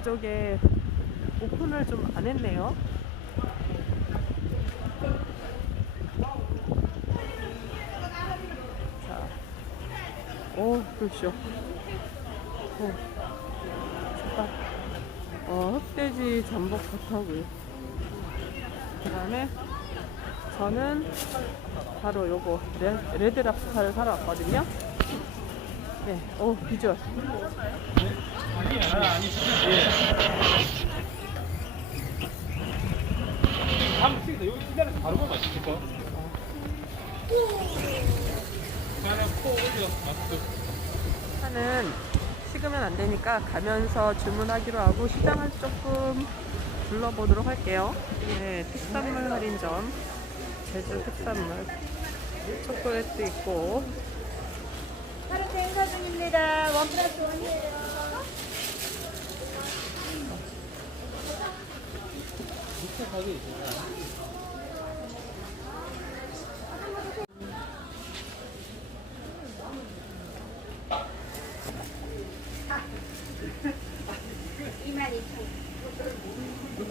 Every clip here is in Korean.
이쪽에 오픈을 좀 안 했네요. 자, 오, 그렇죠. 오, 잠깐. 어, 흑돼지 전복 겉하고요. 그 다음에 저는 바로 요거 레, 레드 랍스타를 사러 왔거든요. 네, 오, 비주얼. 하는 식으면 안 되니까 가면서 주문하기로 하고 시장을 조금 둘러보도록 할게요. 네, 특산물 할인점. 제주 특산물. 초콜릿도 있고. 하루 행사 중입니다. 원 플러스 원이에요.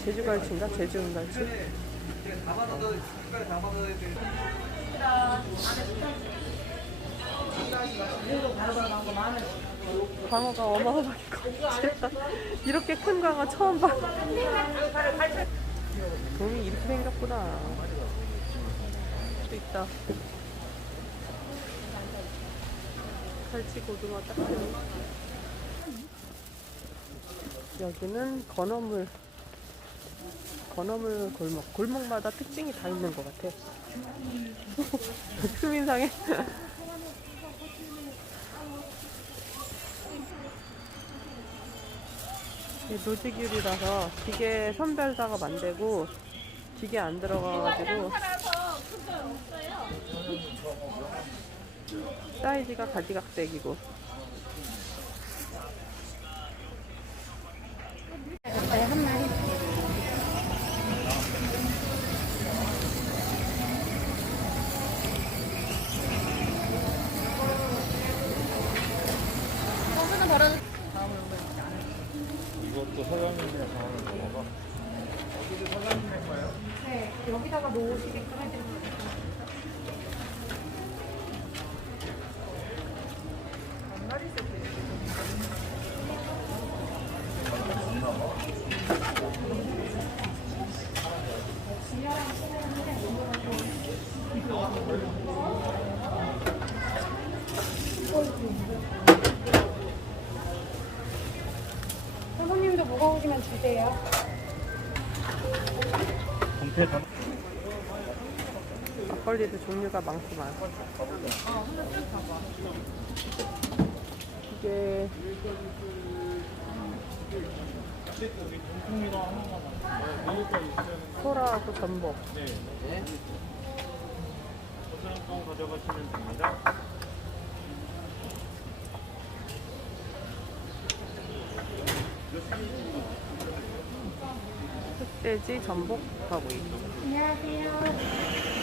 제주 갈치인가? 제주 은갈치? 광어가 어마어마하게 커. 이렇게 큰 광어 처음 봐. 돈이 이렇게 생겼구나. 또 있다. 갈치 고등어 딱새우. 여기는 건어물 건어물 골목 골목마다 특징이 다 있는 것 같아 수민상에 이게 노지귤이라서 기계 선별사가 만들고 기계 안 들어가가지고 사이즈가 가지각색이고. 한마리. 이것도 서양인이랑 정하는 거 먹어. 네, 여기다가 놓으시게끔 해드릴게요. 손님도 무거우시면 주세요. 막걸리도 종류가 많구만. 이게 소라하고 전복. 네. 포장권 가져가시면 됩니다. 흑돼지 전복 가구이. 안녕하세요.